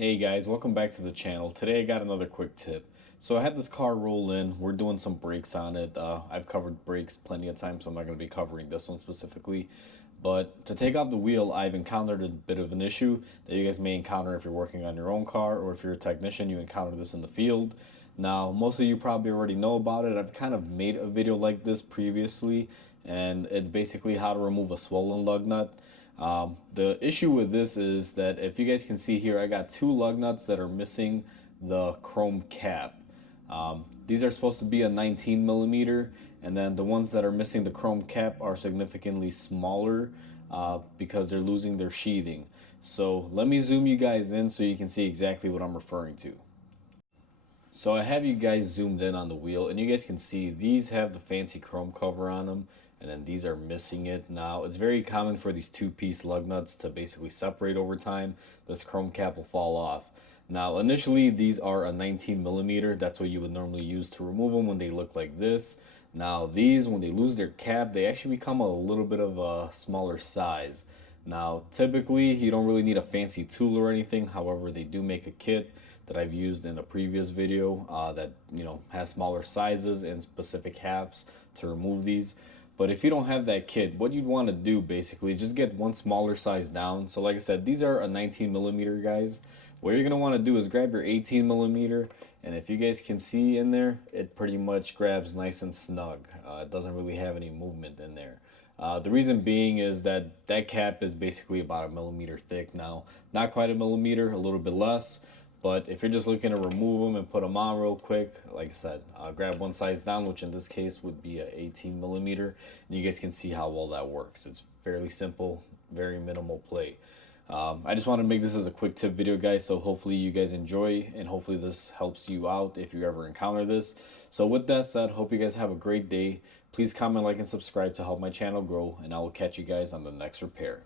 Hey guys, welcome back to the channel. Today I got another quick tip. So I had this car roll in. We're doing some brakes on it. I've covered brakes plenty of times, so I'm not going to be covering this one specifically. But to take off the wheel, I've encountered a bit of an issue that you guys may encounter if you're working on your own car, or if you're a technician, you encounter this in the field. Now, most of you probably already know about it. I've kind of made a video like this previously, and it's basically how to remove a swollen lug nut. The issue with this is that if you guys can see here, I got two lug nuts that are missing the chrome cap. These are supposed to be a 19 millimeter, and then the ones that are missing the chrome cap are significantly smaller because they're losing their sheathing. So let me zoom you guys in so you can see exactly what I'm referring to. So I have you guys zoomed in on the wheel, and you guys can see these have the fancy chrome cover on them, and then these are missing it. Now, it's very common for these two-piece lug nuts to basically separate over time. This chrome cap will fall off. Now, initially, these are a 19 millimeter. That's what you would normally use to remove them when they look like this. Now, these, when they lose their cap, they actually become a little bit of a smaller size. Now, typically, you don't really need a fancy tool or anything. However, they do make a kit that I've used in a previous video that has smaller sizes and specific halves to remove these. But if you don't have that kit, what you'd want to do basically just get one smaller size down. So like I said, these are a 19 millimeter, guys. What you're going to want to do is grab your 18 millimeter, and if you guys can see in there, it pretty much grabs nice and snug. It doesn't really have any movement in there. The reason being is that that cap is basically about a millimeter thick now. Not quite a millimeter, a little bit less. But if you're just looking to remove them and put them on real quick, like I said, grab one size down, which in this case would be a 18 millimeter. And you guys can see how well that works. It's fairly simple, very minimal play. I just want to make this as a quick tip video, guys, so hopefully you guys enjoy, and hopefully this helps you out if you ever encounter this. So with that said, hope you guys have a great day. Please comment, like, and subscribe to help my channel grow, and I will catch you guys on the next repair.